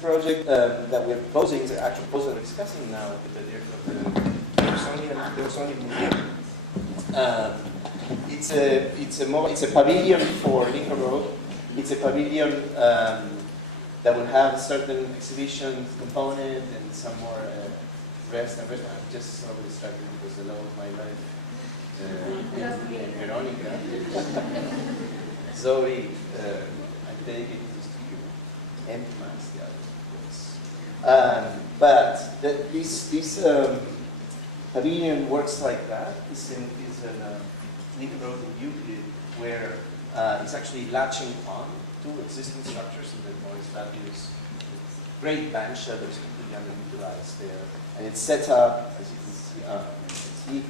project that we're proposing, it's an actual proposal we're discussing now with the director of the Smithsonian Museum. It's a pavilion for Lincoln Road. It's a pavilion that will have certain exhibition component and some more rest and rest. I'm just so distracted because the love of my life, Veronica, Zoe, I take it to the studio, and Max, the other. But this pavilion works like that. It's in Lincoln Road in Euclid, where it's actually latching on two existing structures in the Morris values. Great band shell that is completely underutilized there. And it's set up, as you can see,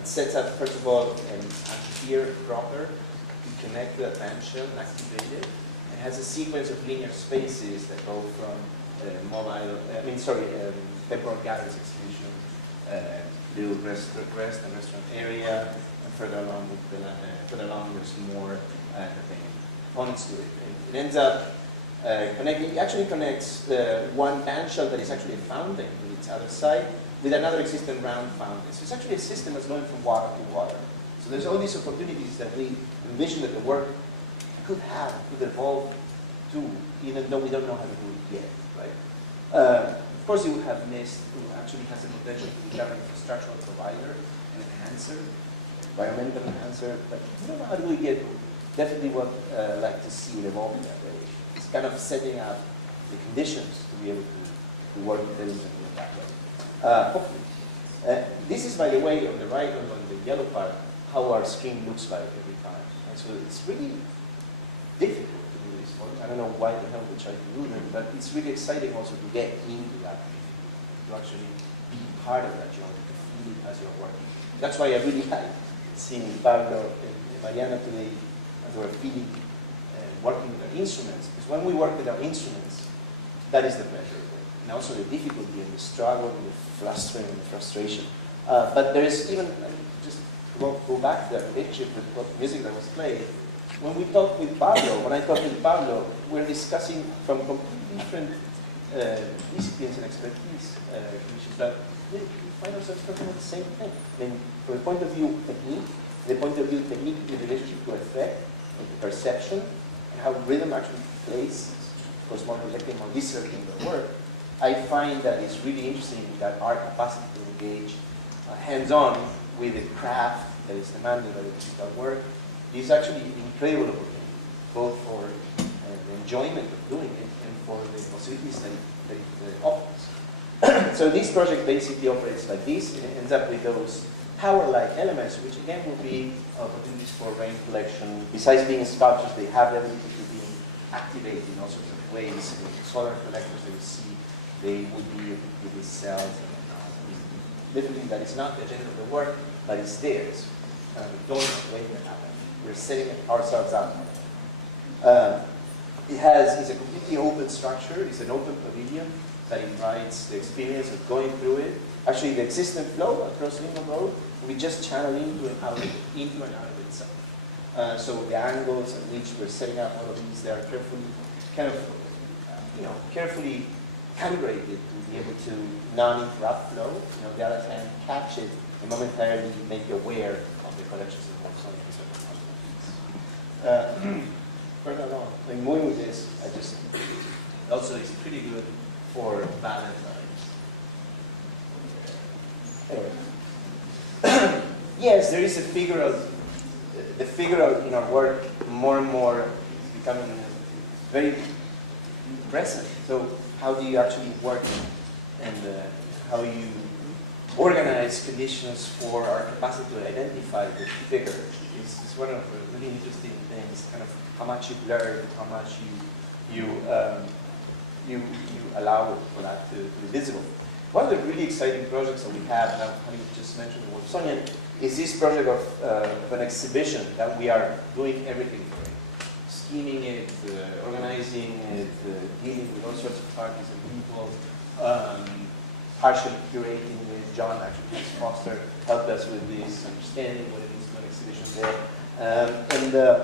it's set up, first of all, an amphitheater proper to connect to that band shell and activate it. It has a sequence of linear spaces that go from temporal galleries exhibition, little rest and restaurant area, and further along there's more entertainment components to it. And it ends up connecting, it actually connects one band shell that is actually a fountain to its other side with another existing round fountain. So it's actually a system that's going from water to water. So there's all these opportunities that we envision that the work could evolve to, even though we don't know how to do it yet, right? Of course, you have NIST, who actually has the potential to become an infrastructural provider, an enhancer, environmental enhancer, but we don't know how do we get to. Definitely would like to see it evolving that way. It's kind of setting up the conditions to be able to work intelligently in that way. Hopefully. This is, by the way, on the right, on the yellow part, how our screen looks like every time. And so it's really difficult to do this one. I don't know why the hell we try to do it, but it's really exciting also to get into that, to actually be part of that journey, to feel it as you're working. That's why I really like seeing Pablo and Mariana today as we're feeling working with our instruments. Because when we work with our instruments, that is the pleasure of it. And also the difficulty and the struggle and the frustration. But there is even, just to go back to that relationship with what music that was played. When I talk with Pablo, we're discussing from completely different disciplines and expertise, but we find ourselves talking about the same thing. I mean, from the point of view technique, in relationship to effect, and to perception, and how rhythm actually plays, of course, more directly, more viscerally in the work, I find that it's really interesting that our capacity to engage hands-on with the craft that is demanded by the digital work is actually incredible opportunity, both for the enjoyment of doing it and for the possibilities that it offers. So this project basically operates like this, and it ends up with those tower-like elements, which again will be opportunities for rain collection. Besides being sculptures, they have the ability to be activated in all sorts of ways. The solar collectors that you see, they would be with these cells. Definitely that is not the agenda of the work, but it's theirs. Don't wait to happen. We're setting ourselves up. It's a completely open structure. It's an open pavilion that invites the experience of going through it. Actually, the existing flow across Lincoln Road, we just channel into and out of itself. So the angles at which we're setting up all of these, they are carefully calibrated to be able to non-interrupt flow. On the other hand, catch it and momentarily make you aware of the collections of something. Further along, when moving with this, also it's pretty good for Valentine's. Anyway. Yes, there is the figural in our work more and more is becoming very present. So how do you actually work and how you organize conditions for our capacity to identify the figure is one of the really interesting things, kind of how much you've learned, how much you allow for that to be visible. One of the really exciting projects that we have, and having just mentioned the word Sonia, is this project of an exhibition that we are doing everything for it. Scheming it, organizing it, dealing with all sorts of parties and people, partially curating with John, actually, Hans Foster, helped us with this, understanding what it means to do an exhibition there.